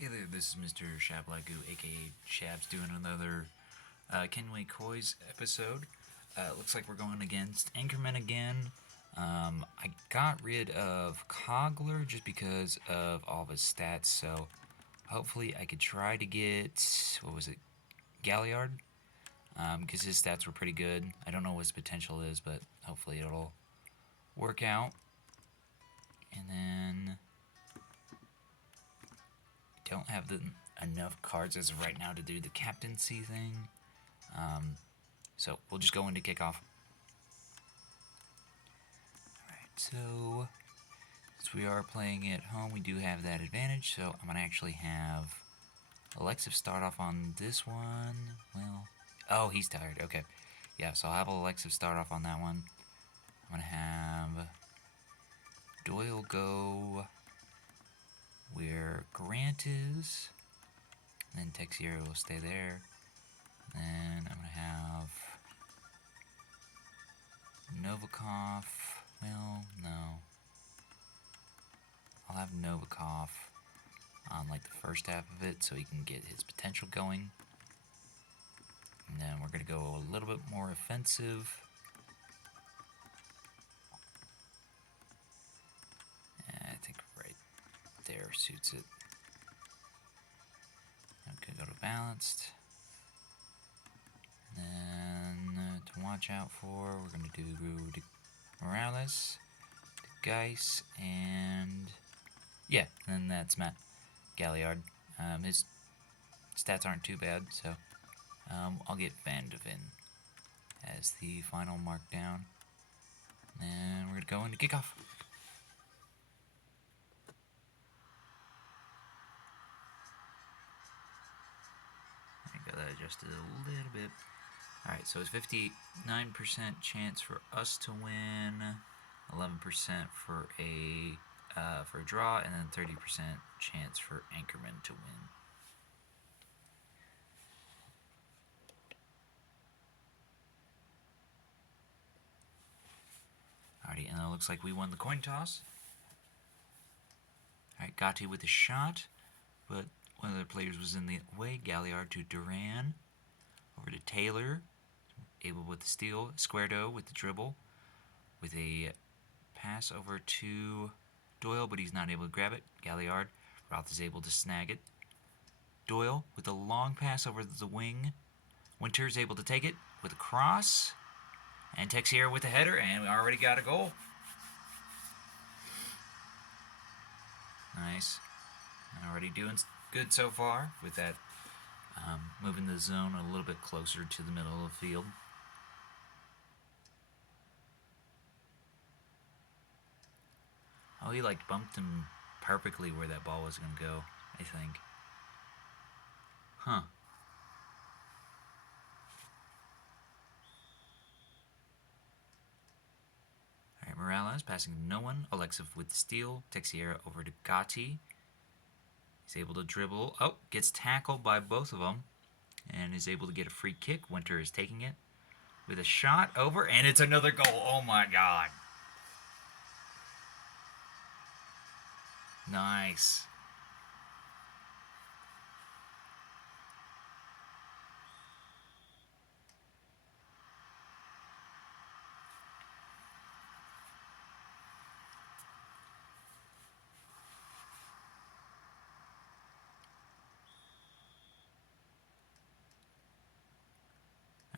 Hey there, this is Mr. Shablagu, aka Shabs, doing another Kenway Koi's episode. Looks like we're going against Anchormen again. I got rid of Cogler just because of all of his stats, so hopefully I could try to get, what was it, Galliard? Because his stats were pretty good. I don't know what his potential is, but hopefully it'll work out. And then don't have enough cards as of right now to do the captaincy thing. So we'll just go into kickoff. Alright, so since we are playing at home, we do have that advantage. So I'm going to actually have Alexiv start off on this one. Well, oh, he's tired. Okay. Yeah, so I'll have Alexiv start off on that one. I'm going to have Doyle go where Grant is. And then Texier will stay there. Then I'm going to have Novikov. Well, no. I'll have Novikov on like the first half of it so he can get his potential going. And then we're going to go a little bit more offensive. I think right there suits it. Okay, go to balanced. And then to watch out for, we're going to do Morales, Geis, and yeah, and then that's Matt Galliard. His stats aren't too bad, so I'll get Van de Ven as the final markdown. And we're going to go into kickoff. I got that adjusted a little bit. Alright, so it's 59% chance for us to win, 11% for a draw, and then 30% chance for Anchormen to win. Alrighty, and it looks like we won the coin toss. Alright, Gotti with a shot, but one of the players was in the way. Galliard to Duran, over to Taylor, able with the steal. Squardo with the dribble, with a pass over to Doyle, but he's not able to grab it. Galliard, Roth is able to snag it. Doyle with a long pass over the wing. Winter is able to take it with a cross. And Texier with a header, and we already got a goal. Nice. Already doing good so far with that, moving the zone a little bit closer to the middle of the field. Oh, he like bumped him perfectly where that ball was going to go, I think. Huh. Alright, Morales passing to no one. Alexiv with the steal. Texiera over to Gotti. He's able to dribble. Oh, gets tackled by both of them. And is able to get a free kick. Winter is taking it with a shot over. And it's another goal. Oh my god. Nice.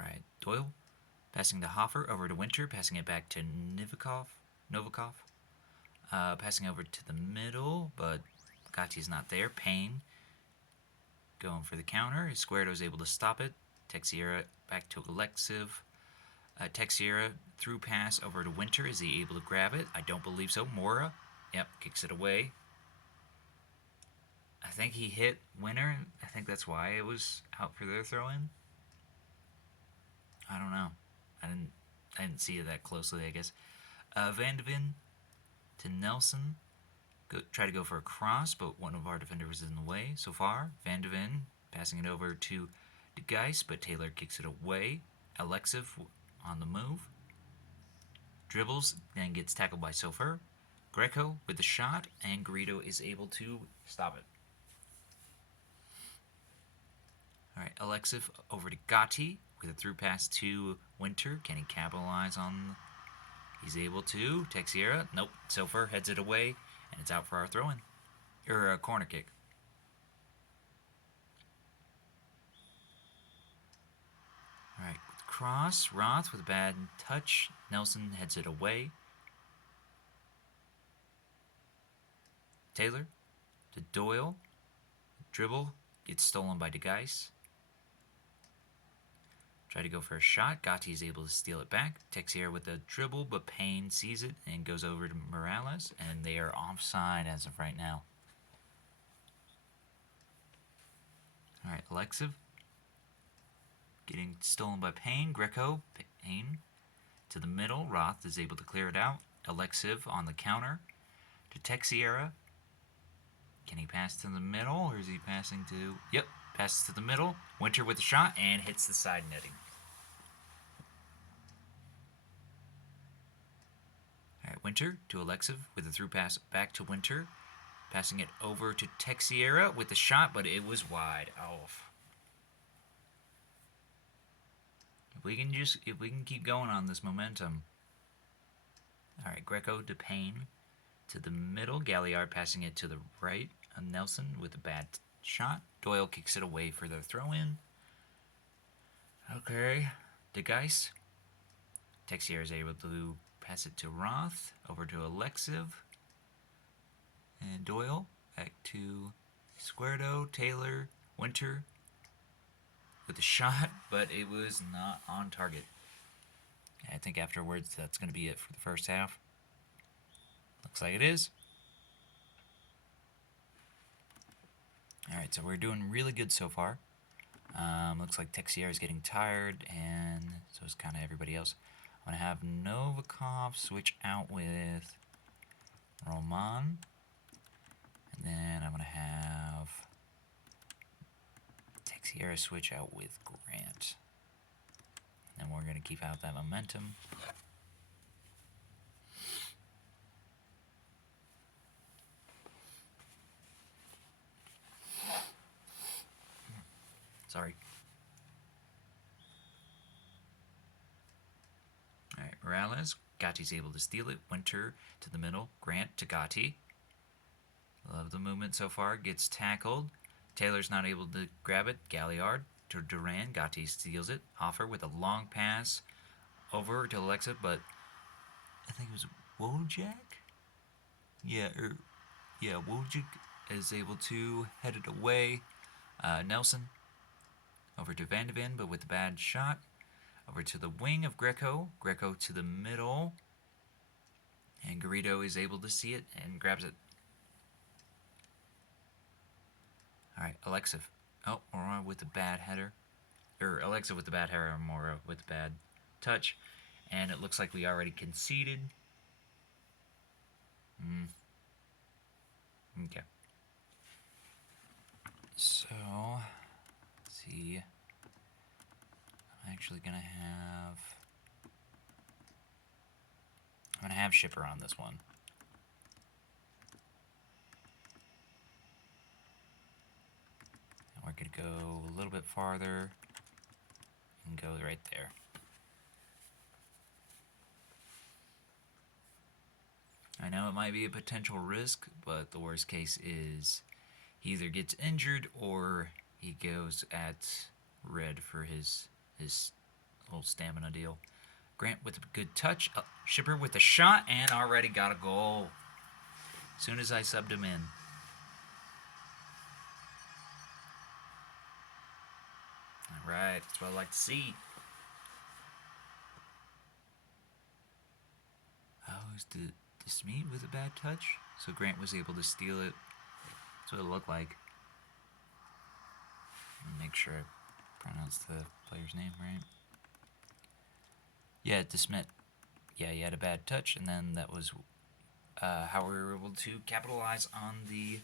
Alright, Doyle passing to Hoffer, over to Winter, passing it back to Novikov. Passing over to the middle, but Gotti's not there. Payne going for the counter. Squardo's able to stop it. Texiera back to Alexiv. Texiera through pass over to Winter. Is he able to grab it? I don't believe so. Mora, yep, kicks it away. I think he hit Winter. I think that's why it was out for their throw-in. I don't know. I didn't see it that closely, I guess. Van de Ven to Nelson. Try to go for a cross, but one of our defenders was in the way so far. Van de Ven passing it over to De Geis, but Taylor kicks it away. Alexiv on the move. Dribbles, then gets tackled by Sofer. Greco with the shot, and Greedo is able to stop it. All right, Alexiv over to Gotti with a through pass to Winter. Can he capitalize on? He's able to. Texiera, nope. Silver heads it away, and it's out for our throw-in or a corner kick. All right, with cross, Roth with a bad touch. Nelson heads it away. Taylor to Doyle. Dribble gets stolen by DeGeis. Try to go for a shot. Gotti is able to steal it back. Texier with a dribble, but Payne sees it and goes over to Morales, and they are offside as of right now. All right, Alexiv getting stolen by Payne. Greco, Payne to the middle. Roth is able to clear it out. Alexiv on the counter to Texiera. Can he pass to the middle, or is he passing to... Yep, passes to the middle. Winter with a shot and hits the side netting. All right, Winter to Alexiv with a through pass back to Winter. Passing it over to Texiera with the shot, but it was wide. Off. If we can keep going on this momentum. All right, Greco to Payne to the middle. Galliard passing it to the right. Nelson with a bad shot. Doyle kicks it away for the throw-in. Okay, DeGeis. Texier is able to pass it to Roth. Over to Alexiv. And Doyle back to Squardo, Taylor, Winter with a shot, but it was not on target. I think afterwards that's going to be it for the first half. Looks like it is. Alright, so we're doing really good so far. Looks like Texier is getting tired, and so is kind of everybody else. I'm going to have Novikov switch out with Roman. And then I'm going to have Texiera switch out with Grant. And we're going to keep out that momentum. Sorry. Alright, Morales. Gotti's able to steal it. Winter to the middle. Grant to Gotti. Love the movement so far. Gets tackled. Taylor's not able to grab it. Galliard to Duran. Gotti steals it. Hoffer with a long pass over to Alexa, but I think it was Wojak? Wojak is able to head it away. Nelson over to Van de Ven, but with a bad shot. Over to the wing of Greco. Greco to the middle. And Garrido is able to see it and grabs it. Alright, Alexiv. Oh, Mora with a bad header. Alexiv with the bad header, Mora with the bad touch. And it looks like we already conceded. Okay. So, let's see. I'm actually going to have... I'm going to have Schipper on this one. And we're going to go a little bit farther and go right there. I know it might be a potential risk, but the worst case is he either gets injured or he goes at red for his whole stamina deal. Grant with a good touch. Schipper with a shot and already got a goal. As soon as I subbed him in. Alright, that's what I like to see. Oh, is the Smee with a bad touch? So Grant was able to steal it. That's what it looked like. Make sure I pronounce the player's name right. Yeah, DeSmit. Yeah, he had a bad touch, and then that was how we were able to capitalize on the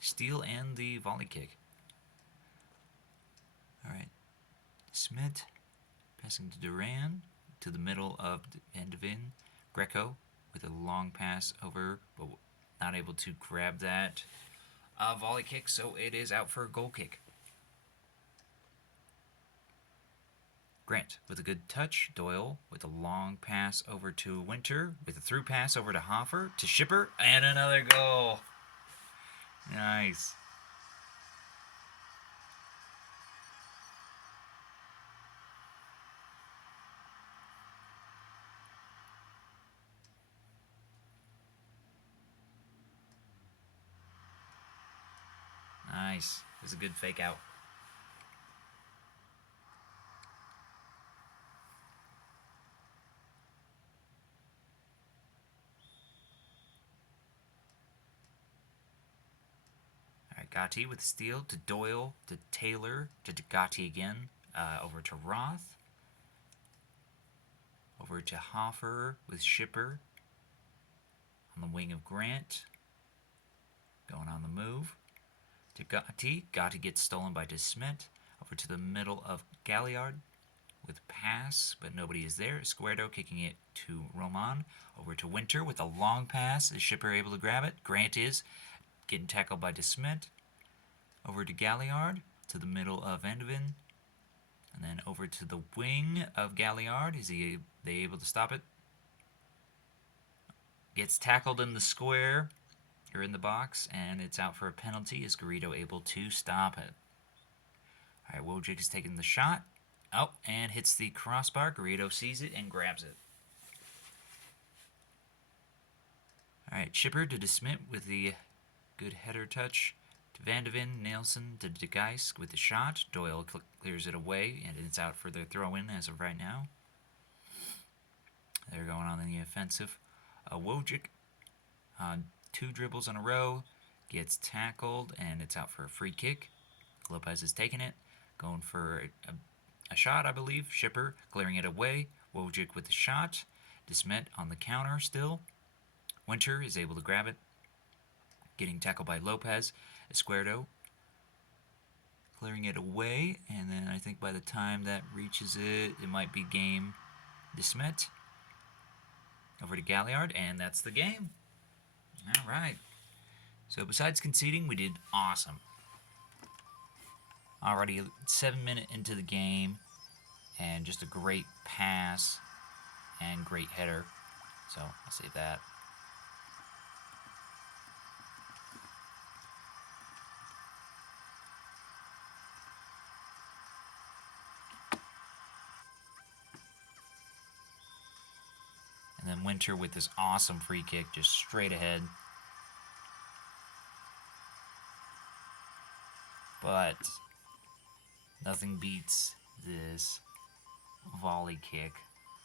steal and the volley kick. Alright. Smith passing to Duran to the middle of Van de Ven. Greco with a long pass over, but not able to grab that volley kick, so it is out for a goal kick. Grant with a good touch. Doyle with a long pass over to Winter. With a through pass over to Hoffer. To Schipper. And another goal. Nice. Nice. It was a good fake out. Alright, Gotti with steal to Doyle to Taylor to Gotti again. Over to Roth. Over to Hoffer with Schipper. On the wing of Grant. Going on the move. To Gotti. Gotti gets stolen by DeSmet. Over to the middle of Galliard with pass, but nobody is there. Escuerdo kicking it to Roman. Over to Winter with a long pass. Is Schipper able to grab it? Grant is. Getting tackled by DeSmet. Over to Galliard. To the middle of Vandeven. And then over to the wing of Galliard. Is they able to stop it? Gets tackled in the square. Or in the box. And it's out for a penalty. Is Garrido able to stop it? Alright, Wojcik is taking the shot. Oh, and hits the crossbar. Garrido sees it and grabs it. Alright, Schipper to DeSmet with the good header touch. To Vandeven, Nelson to De Geist with the shot. Doyle clears it away, and it's out for their throw-in as of right now. They're going on in the offensive. Wojcik, 2 dribbles in a row, gets tackled, and it's out for a free kick. Lopez is taking it, going for a shot, I believe. Schipper clearing it away. Wojcik with the shot. DeSmet on the counter still. Winter is able to grab it. Getting tackled by Lopez. Escuerdo clearing it away. And then I think by the time that reaches it, it might be game. DeSmet over to Galliard. And that's the game. All right. So besides conceding, we did awesome. Already 7 minutes into the game, and just a great pass and great header. So I'll save that. And then Winter with this awesome free kick, just straight ahead. But nothing beats this volley kick.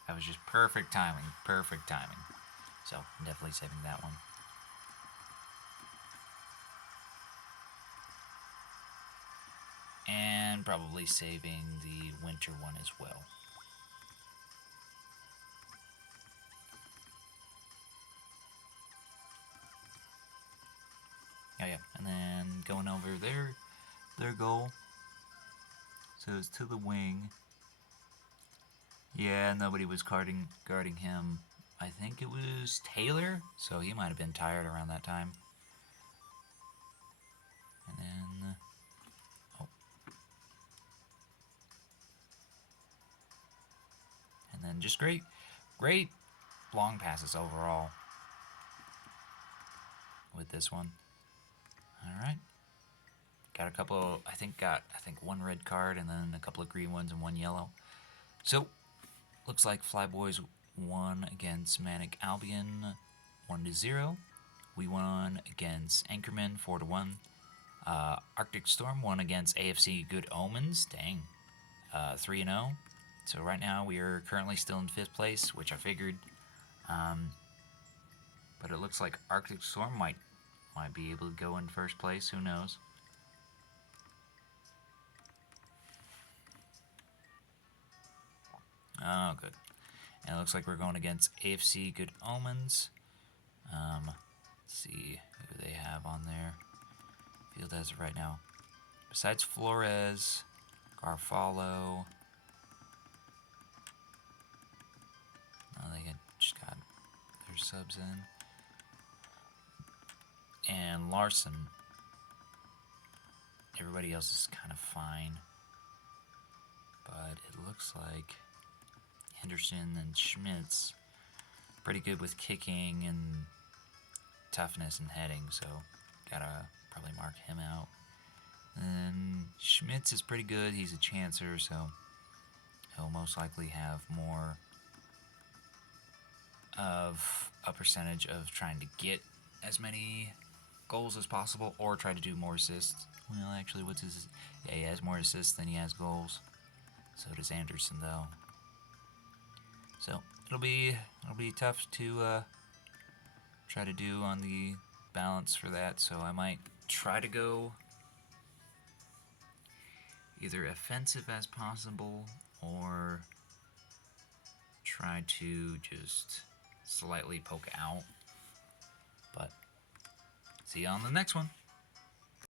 That was just perfect timing. Perfect timing. So, I'm definitely saving that one. And probably saving the Winter one as well. Oh yeah, and then going over their goal. So it's to the wing. Yeah, nobody was guarding him. I think it was Taylor, so he might have been tired around that time. And then, oh. And then just great long passes overall with this one. All right. Got a couple, I think one red card and then a couple of green ones and one yellow. So, looks like Flyboys won against Manic Albion 1-0. We won against Anchormen 4-1. Arctic Storm won against AFC Good Omens. Dang. 3-0. So right now we are currently still in 5th place, which I figured. But it looks like Arctic Storm might be able to go in 1st place. Who knows? Oh, good. And it looks like we're going against AFC Good Omens. Let's see who they have on there. Field as of right now. Besides Flores, Garfalo. No, they just got their subs in. And Larson. Everybody else is kind of fine. but it looks like Anderson and Schmitz pretty good with kicking and toughness and heading, so gotta probably mark him out. And Schmitz is pretty good. He's a chancer, so he'll most likely have more of a percentage of trying to get as many goals as possible, or try to do more assists. Well, actually, what's his? Yeah, he has more assists than he has goals. So does Anderson, though. So it'll be tough to try to do on the balance for that. So I might try to go either offensive as possible, or try to just slightly poke out. But see you on the next one.